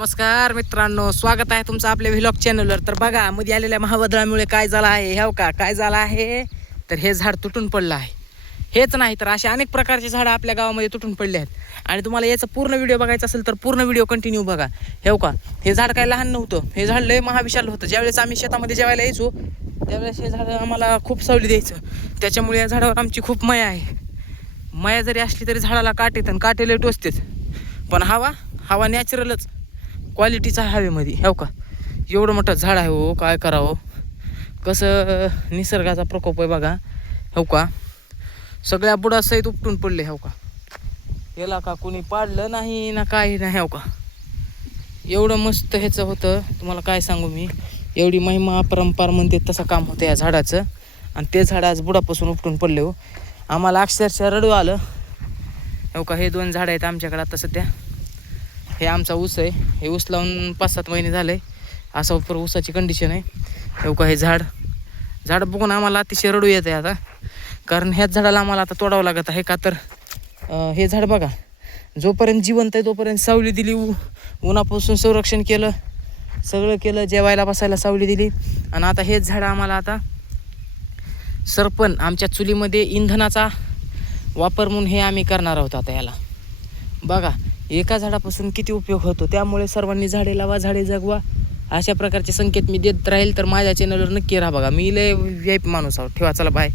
नमस्कार मित्रांनो, स्वागत आहे तुमचं आपल्या व्लॉग चॅनलवर. तर बघा, मध्ये आलेल्या महावादळामुळे काय झालं आहे, हो का, काय झालं आहे तर हे झाड तुटून पडलं आहे. हेच नाही तर असे अनेक प्रकारचे झाडं आपल्या गावामध्ये तुटून पडले आहेत. आणि तुम्हाला याचा पूर्ण व्हिडिओ बघायचा असेल तर पूर्ण व्हिडिओ कंटिन्यू बघा. हो का, हे झाड काय लहान नव्हतं, हे झाड लय महाविशाल होतं. ज्यावेळेस आम्ही शेतामध्ये जेवायला यायचो त्यावेळेस हे झाड आम्हाला खूप सावली द्यायचं. त्याच्यामुळे या झाडावर आमची खूप माया आहे. माया जरी असली तरी झाडाला काट येतं आणि काटे लय टोचतेच. पण हवा नॅचरलच क्वालिटीचा हवेमध्ये, हो का. एवढं मोठं झाड आहे हो, काय करावं, कसं निसर्गाचा प्रकोप आहे बघा. हो का, सगळ्या बुडासहित उपटून पडले. हो का, याला का कोणी पाडलं नाही ना काही नाही. हो का, एवढं मस्त ह्याचं होतं, तुम्हाला काय सांगू मी. एवढी महिमा अपरंपार म्हणते तसं काम होतं या झाडाचं. आणि ते झाड आज बुडापासून उपटून पडले हो. आम्हाला अक्षरशः रडू आलं. हो का, हे 2 झाडं आहेत आमच्याकडे आता सध्या. हे आमचा ऊस आहे. हे ऊस लावून 5-7 महिने झाले. असं उपर ऊसाची कंडिशन आहे. हो का, हे झाड बघून आम्हाला अतिशय रडू येत आहे आता. कारण ह्याच झाडाला आम्हाला आता तोडावं लागत आहे. का तर हे झाड बघा, जोपर्यंत जिवंत आहे तोपर्यंत सावली दिली, उन्हापासून संरक्षण केलं, सगळं केलं, जेवायला बसायला सावली दिली. आणि आता हेच झाड आम्हाला आता सरपण आमच्या चुलीमध्ये इंधनाचा वापर म्हणून हे आम्ही करणार आहोत आता. याला बघा, एका झाडापासून किती उपयोग होतो. त्यामुळे सर्वांनी झाडे लावा, झाडे जगवा, अशा प्रकारचे संकेत मी देत राहील. तर माझ्या चॅनलवर नक्की राहा बघा. मी लय VIP माणूस आहोत. ठेवा, चला, बाय.